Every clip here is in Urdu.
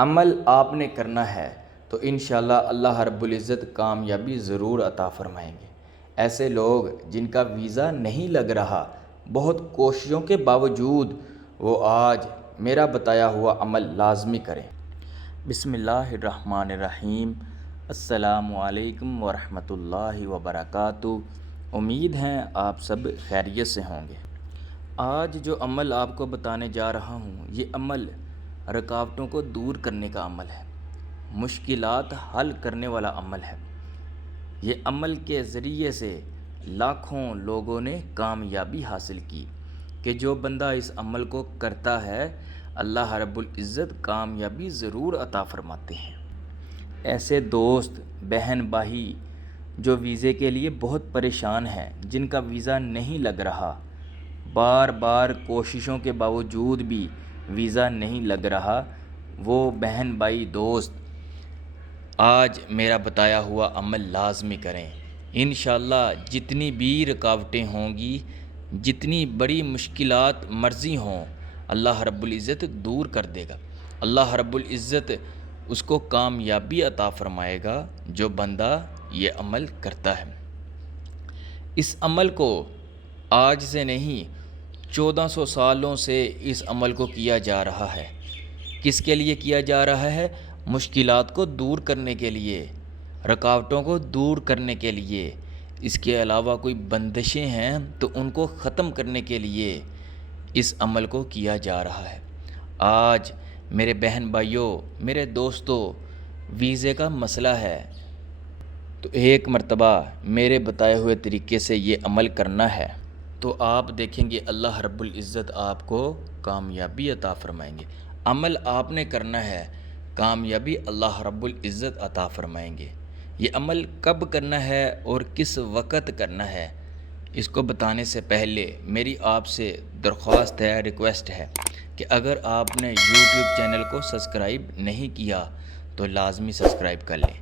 عمل آپ نے کرنا ہے تو انشاءاللہ اللہ رب العزت کامیابی ضرور عطا فرمائیں گے۔ ایسے لوگ جن کا ویزا نہیں لگ رہا، بہت کوششوں کے باوجود وہ آج میرا بتایا ہوا عمل لازمی کریں۔ بسم اللہ الرحمن الرحیم۔ السلام علیکم ورحمۃ اللہ وبرکاتہ۔ امید ہیں آپ سب خیریت سے ہوں گے۔ آج جو عمل آپ کو بتانے جا رہا ہوں، یہ عمل رکاوٹوں کو دور کرنے کا عمل ہے، مشکلات حل کرنے والا عمل ہے۔ یہ عمل کے ذریعے سے لاکھوں لوگوں نے کامیابی حاصل کی کہ جو بندہ اس عمل کو کرتا ہے اللہ رب العزت کامیابی ضرور عطا فرماتے ہیں۔ ایسے دوست بہن بھائی جو ویزے کے لیے بہت پریشان ہیں، جن کا ویزا نہیں لگ رہا، بار بار کوششوں کے باوجود بھی ویزا نہیں لگ رہا، وہ بہن بھائی دوست آج میرا بتایا ہوا عمل لازمی کریں۔ انشاءاللہ جتنی بھی رکاوٹیں ہوں گی، جتنی بڑی مشکلات مرضی ہوں، اللہ رب العزت دور کر دے گا۔ اللہ رب العزت اس کو کامیابی عطا فرمائے گا جو بندہ یہ عمل کرتا ہے۔ اس عمل کو آج سے نہیں 1400 سالوں سے اس عمل کو کیا جا رہا ہے۔ کس کے لیے کیا جا رہا ہے؟ مشکلات کو دور کرنے کے لیے، رکاوٹوں کو دور کرنے کے لیے۔ اس کے علاوہ کوئی بندشیں ہیں تو ان کو ختم کرنے کے لیے اس عمل کو کیا جا رہا ہے۔ آج میرے بہن بھائیوں، میرے دوستوں، ویزے کا مسئلہ ہے تو ایک مرتبہ میرے بتائے ہوئے طریقے سے یہ عمل کرنا ہے تو آپ دیکھیں گے اللہ رب العزت آپ کو کامیابی عطا فرمائیں گے۔ عمل آپ نے کرنا ہے، کامیابی اللہ رب العزت عطا فرمائیں گے۔ یہ عمل کب کرنا ہے اور کس وقت کرنا ہے، اس کو بتانے سے پہلے میری آپ سے درخواست ہے، ریکویسٹ ہے کہ اگر آپ نے یوٹیوب چینل کو سبسکرائب نہیں کیا تو لازمی سبسکرائب کر لیں،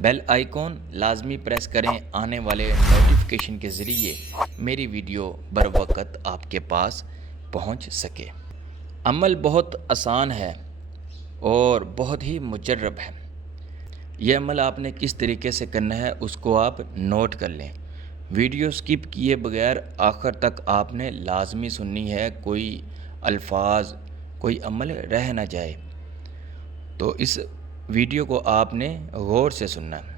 بیل آئیکن لازمی پریس کریں، آنے والے نوٹیفیکیشن کے ذریعے میری ویڈیو بر وقت آپ کے پاس پہنچ سکے۔ عمل بہت آسان ہے اور بہت ہی مجرب ہے۔ یہ عمل آپ نے کس طریقے سے کرنا ہے اس کو آپ نوٹ کر لیں۔ ویڈیو سکپ کیے بغیر آخر تک آپ نے لازمی سننی ہے، کوئی الفاظ کوئی عمل رہ نہ جائے، تو اس ویڈیو کو آپ نے غور سے سننا ہے۔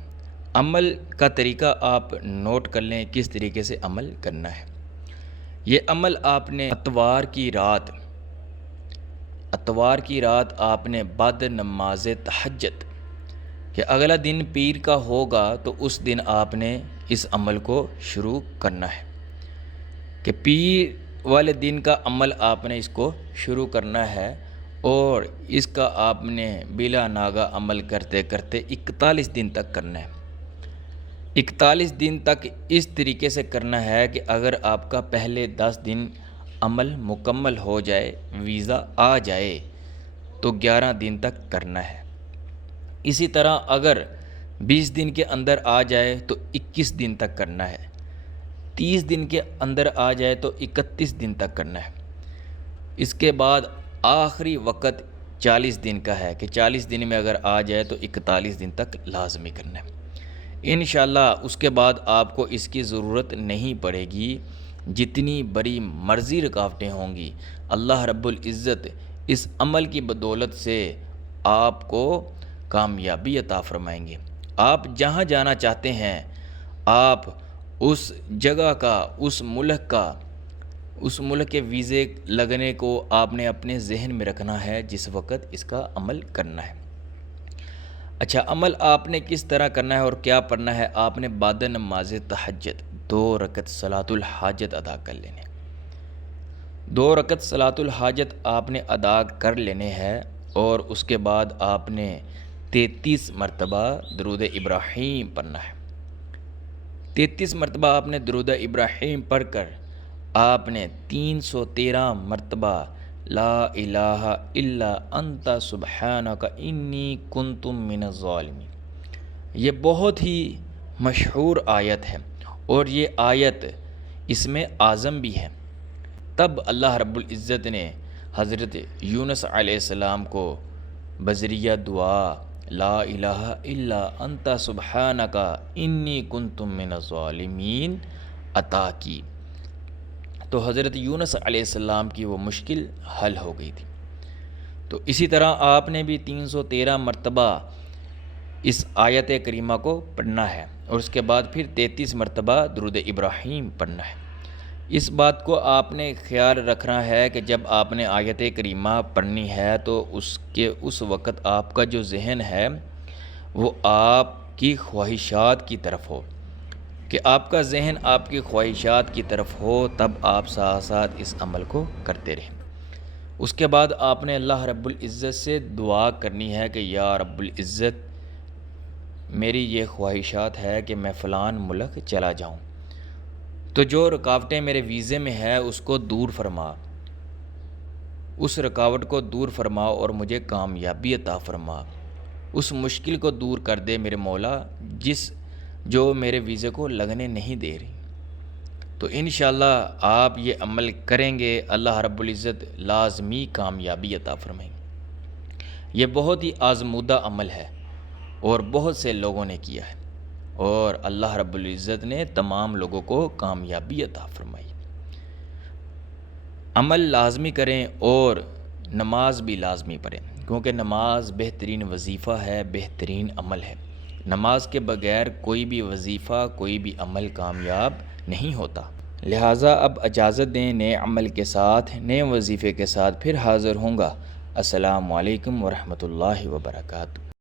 عمل کا طریقہ آپ نوٹ کر لیں کس طریقے سے عمل کرنا ہے۔ یہ عمل آپ نے اتوار کی رات آپ نے بعد نماز تہجد کہ اگلا دن پیر کا ہوگا تو اس دن آپ نے اس عمل کو شروع کرنا ہے کہ پیر والے دن کا عمل آپ نے اس کو شروع کرنا ہے اور اس کا آپ نے بلا ناغہ عمل کرتے کرتے 41 دن تک کرنا ہے۔ 41 دن تک اس طریقے سے کرنا ہے کہ اگر آپ کا پہلے 10 دن عمل مکمل ہو جائے، ویزا آ جائے تو 11 دن تک کرنا ہے۔ اسی طرح اگر 20 دن کے اندر آ جائے تو 21 دن تک کرنا ہے، 30 دن کے اندر آ جائے تو 31 دن تک کرنا ہے۔ اس کے بعد آخری وقت 40 دن کا ہے کہ 40 دن میں اگر آ جائے تو 41 دن تک لازمی کرنا ہے۔ انشاءاللہ اس کے بعد آپ کو اس کی ضرورت نہیں پڑے گی۔ جتنی بڑی مرضی رکاوٹیں ہوں گی، اللہ رب العزت اس عمل کی بدولت سے آپ کو کامیابی عطا فرمائیں گے۔ آپ جہاں جانا چاہتے ہیں، آپ اس جگہ کا، اس ملک کے ویزے لگنے کو آپ نے اپنے ذہن میں رکھنا ہے جس وقت اس کا عمل کرنا ہے۔ اچھا، عمل آپ نے کس طرح کرنا ہے اور کیا پڑھنا ہے؟ آپ نے بعد نماز تہجد 2 رکعت صلاۃ الحاجت ادا کر لینے۔ 2 رکعت صلاۃ الحاجت آپ نے ادا کر لینے ہیں اور اس کے بعد آپ نے 33 مرتبہ درود ابراہیم پڑھنا ہے۔ 33 مرتبہ آپ نے درود ابراہیم پڑھ کر آپ نے 313 مرتبہ لا الہ الا انت سبحانک انی کنت من الظالمین۔ یہ بہت ہی مشہور آیت ہے اور یہ آیت اسم اعظم بھی ہے۔ تب اللہ رب العزت نے حضرت یونس علیہ السلام کو بذریعہ دعا لا الہ الا انت سبحانک انی کنت من الظالمین عطا کی، تو حضرت یونس علیہ السلام کی وہ مشکل حل ہو گئی تھی۔ تو اسی طرح آپ نے بھی 313 مرتبہ اس آیت کریمہ کو پڑھنا ہے، اور اس کے بعد پھر 33 مرتبہ درود ابراہیم پڑھنا ہے۔ اس بات کو آپ نے خیال رکھنا ہے کہ جب آپ نے آیت کریمہ پڑھنی ہے تو اس وقت آپ کا جو ذہن ہے وہ آپ کی خواہشات کی طرف ہو، کہ آپ کا ذہن آپ کی خواہشات کی طرف ہو، تب آپ ساتھ ساتھ اس عمل کو کرتے رہیں۔ اس کے بعد آپ نے اللہ رب العزت سے دعا کرنی ہے کہ یا رب العزت میری یہ خواہشات ہے کہ میں فلان ملک چلا جاؤں، تو جو رکاوٹیں میرے ویزے میں ہے اس کو دور فرما، اس رکاوٹ کو دور فرما اور مجھے کامیابی عطا فرما، اس مشکل کو دور کر دے میرے مولا جو میرے ویزے کو لگنے نہیں دے رہی۔ تو انشاءاللہ آپ یہ عمل کریں گے، اللہ رب العزت لازمی کامیابی عطا فرمائیں گے۔ یہ بہت ہی آزمودہ عمل ہے اور بہت سے لوگوں نے کیا ہے، اور اللہ رب العزت نے تمام لوگوں کو کامیابی عطا فرمائی۔ عمل لازمی کریں اور نماز بھی لازمی پڑھیں، کیونکہ نماز بہترین وظیفہ ہے، بہترین عمل ہے۔ نماز کے بغیر کوئی بھی وظیفہ، کوئی بھی عمل کامیاب نہیں ہوتا۔ لہٰذا اب اجازت دیں، نئے عمل کے ساتھ، نئے وظیفے کے ساتھ پھر حاضر ہوں گا۔ السلام علیکم ورحمۃ اللہ وبرکاتہ۔